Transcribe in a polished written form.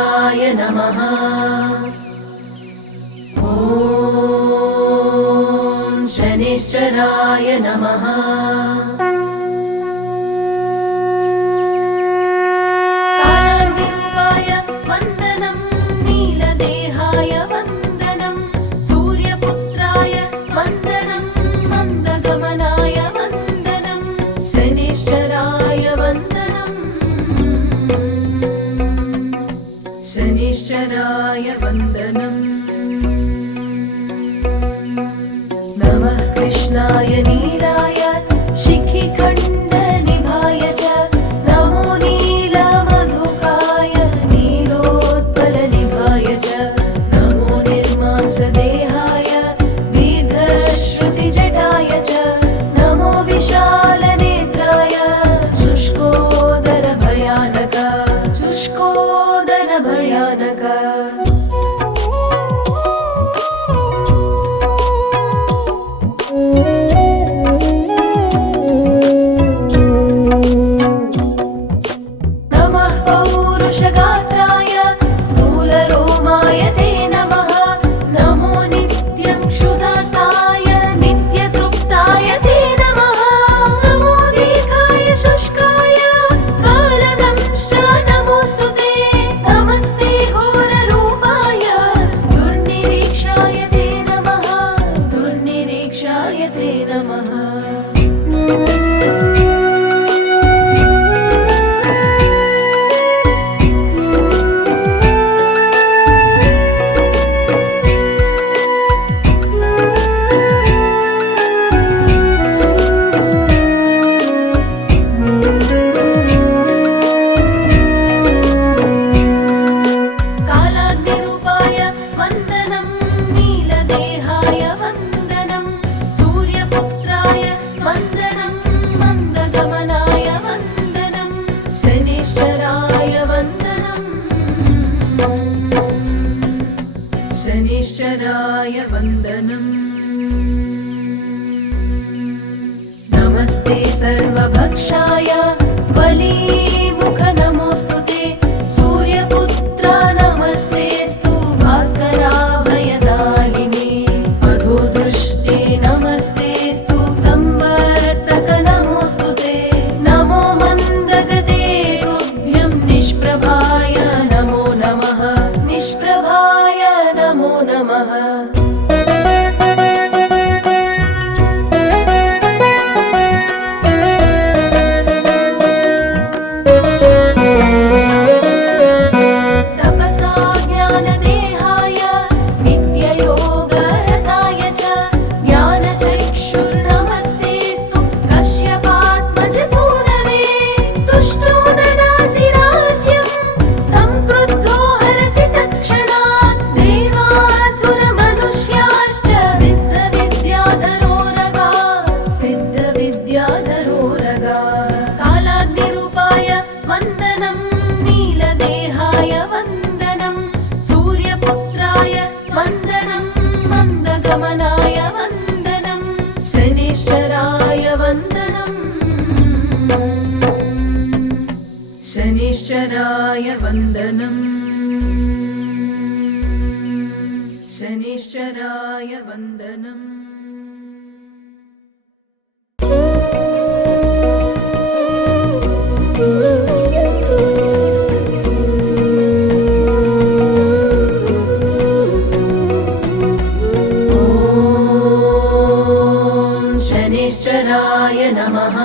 शनिश्चराय नमः। ॐ शनिश्चराय नमः। कालाग्निरूपाय वन्दनं, नीलदेहाय वन्दनं, सूर्यपुत्राय वन्दनं, मन्दगमनाय वन्दनं, शनिश्चराय वन्दनं, शनिश्चराय वन्दनं। नमः कृष्णाय नीलाय शिखिखण्डनिभाय च, नमो नीलमधुकाय नीलोत्पलनिभाय च, नमो निर्मांसदेहाय दीर्घश्रुतिजटाय च, नमो विशालनेत्राय शुष्कोदरभयानक शुष्कोदरभयानक। नमः पौरुषगात्राय स्थूलरोमाय ते नमः, नमो नित्यं क्षुधार्ताय नित्यतृप्ताय ते नमः, नमो दीर्घाय शुष्काय कालदंष्ट्र नमोऽस्तु ते, नमस्ते घोररूपाय दुर्निरीक्षाय ते नमः, दुर्निरीक्षाय ते नमः। कालाग्निरूपाय वन्दनं, नीलदेहाय वन्दनं, सूर्यपुत्राय वन्दनं, मन्दगमनाय वन्दनं, शनिश्चराय वन्दनं, शनिश्चराय वन्दनं। नमस्ते सर्वभक्षाय बलीमुख नमोऽस्तु ते, सूर्यपुत्र नमस्तेऽस्तु भास्कराभयदायिने, मधुदृष्टे नमस्तेऽस्तु संवर्तक नमोऽस्तु ते, नमो मन्दगते तुभ्यं निष्प्रभाय नमो नमः, निष्प्रभाय नमो नमः। तपसा ज्ञानदेहाय नित्ययोगरताय च, ज्ञानचक्षुर्नमस्तेऽस्तु कश्यपात्मजसूनवे, तुष्टो ददासि राज्यं तं क्रुद्धो हरसि तत्क्षणात्, देवासुरमनुष्याश्च सिद्धविद्याधरोरगा, सिद्धविद्याधरोरगा। कालाग्निरूपाय वन्दनं, नीलदेहाय वन्दनं, सूर्यपुत्राय वन्दनं, मन्दगमनाय वन्दनं, शनिश्चराय वन्दनं, शनिश्चराय वन्दनं, शनिश्चराय वन्दनं। ॐ शनिश्चराय नमः।